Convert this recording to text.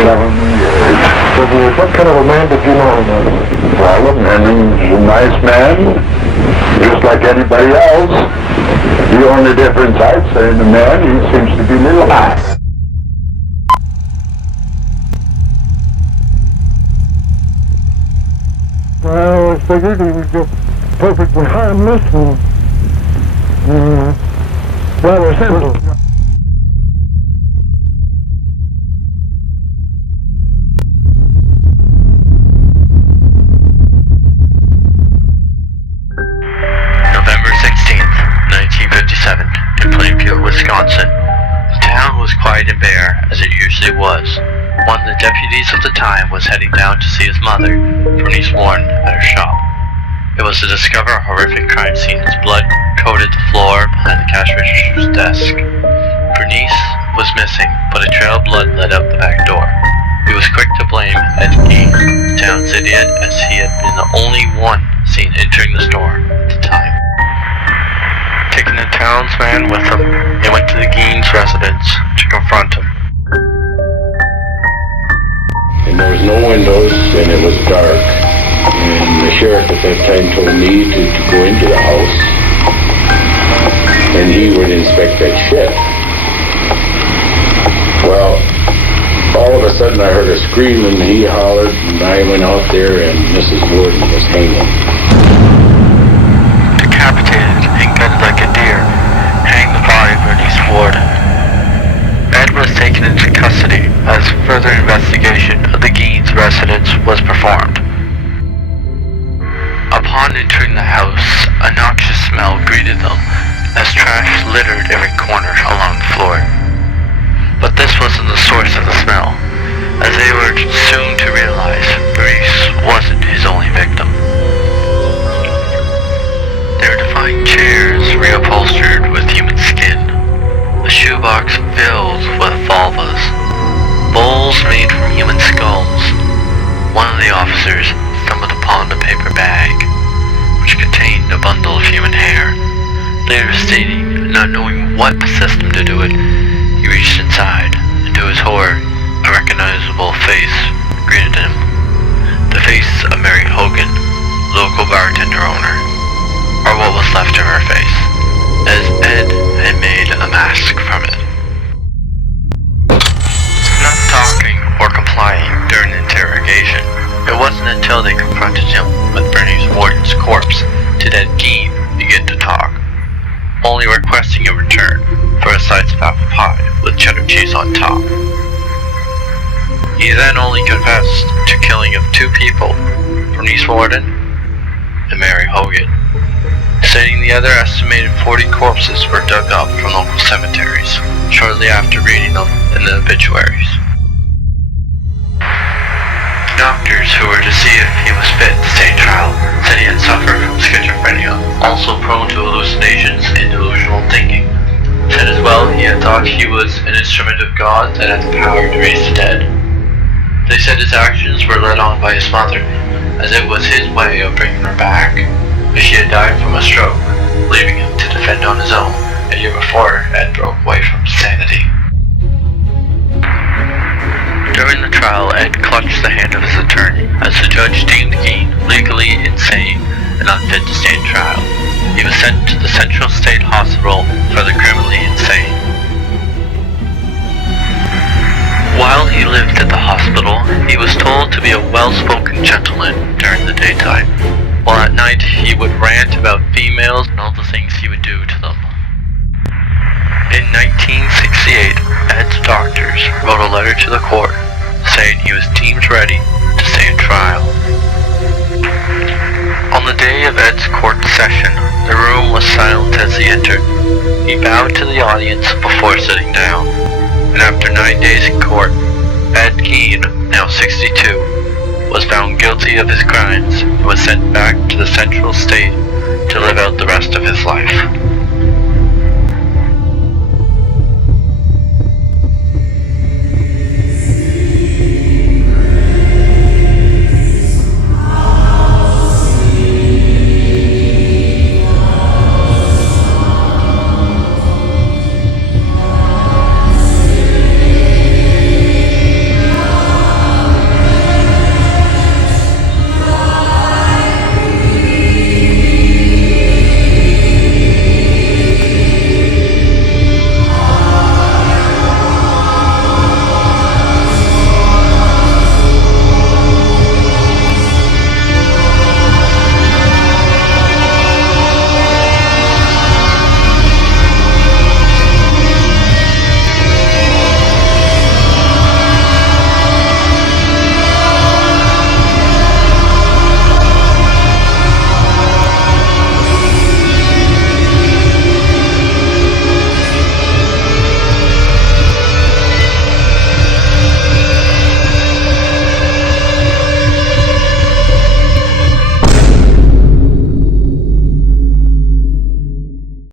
7 years. What kind of a man did you know him as? Well, he's a nice man, just like anybody else. The only difference I'd say in the man, he seems to be a little high. Well, I always figured he was just perfectly harmless and rather simple. November 16th, 1957, in Plainfield, Wisconsin. The town was quiet and bare, as it usually was. One of the deputies of the time was heading down to see his mother, Bernice Warren, at her shop. It was to discover a horrific crime scene as blood coated the floor behind the cash register's desk. Bernice was missing, but a trail of blood led out the back door. He was quick to blame Ed Gein, the town's idiot, as he had been the only one seen entering the store at the time. Taking the townsman with him, they went to the Gein's residence to confront him. And there was no windows, and it was dark. And the sheriff at that time told me to go into the house, and he would inspect that shed. Well, all of a sudden I heard a scream, and he hollered, and I went out there, and Mrs. Warden was hanging. Decapitated and gutted like a deer, hanged the body of Bernice Warden. Ed was taken into custody as further investigation of the Gein's residence was performed. Upon entering the house, a noxious smell greeted them as trash littered every corner along the floor. But this wasn't the source of the smell, as they were soon to realize Bernice wasn't his only victim. They were to find chairs reupholstered with human skin, a shoebox filled with vulvas, bowls made from human skulls. One of the officers stumbled upon a paper bag, which contained a bundle of human hair. Later stating, not knowing what possessed him to do it, he reached inside, and to his horror, a recognizable face greeted him. The face of Mary Hogan, local bartender owner, or what was left of her face, as Ed had made a mask from it. Not talking or complying during the interrogation, it wasn't until they confronted him with Bernice Warden's corpse did Ed Gein begin to talk, only requesting in return for a slice of apple pie with cheddar cheese on top. He then only confessed to killing of 2 people, Bernice Warden and Mary Hogan, stating the other estimated 40 corpses were dug up from local cemeteries shortly after reading them in the obituaries. Doctors who were to see if he was fit to stand trial said he had suffered from schizophrenia, also prone to hallucinations and delusional thinking. Said as well he had thought he was an instrument of God that had the power to raise the dead. They said his actions were led on by his mother, as it was his way of bringing her back, as she had died from a stroke, leaving him to defend on his own a year before Ed broke away from insanity. During the trial, Ed clutched the hand of his attorney, as the judge deemed Gein legally insane and unfit to stand trial. He was sent to the Central State Hospital for the criminally insane. While he lived at the hospital, he was told to be a well-spoken gentleman during the daytime, while at night he would rant about females and all the things he would do to them. In 1968, Ed's doctors wrote a letter to the court saying he was deemed ready to stand trial. On the day of Ed's court session, the room was silent as he entered. He bowed to the audience before sitting down, and after 9 days in court, Ed Gein, now 62, was found guilty of his crimes and was sent back to the Central State to live out the rest of his life.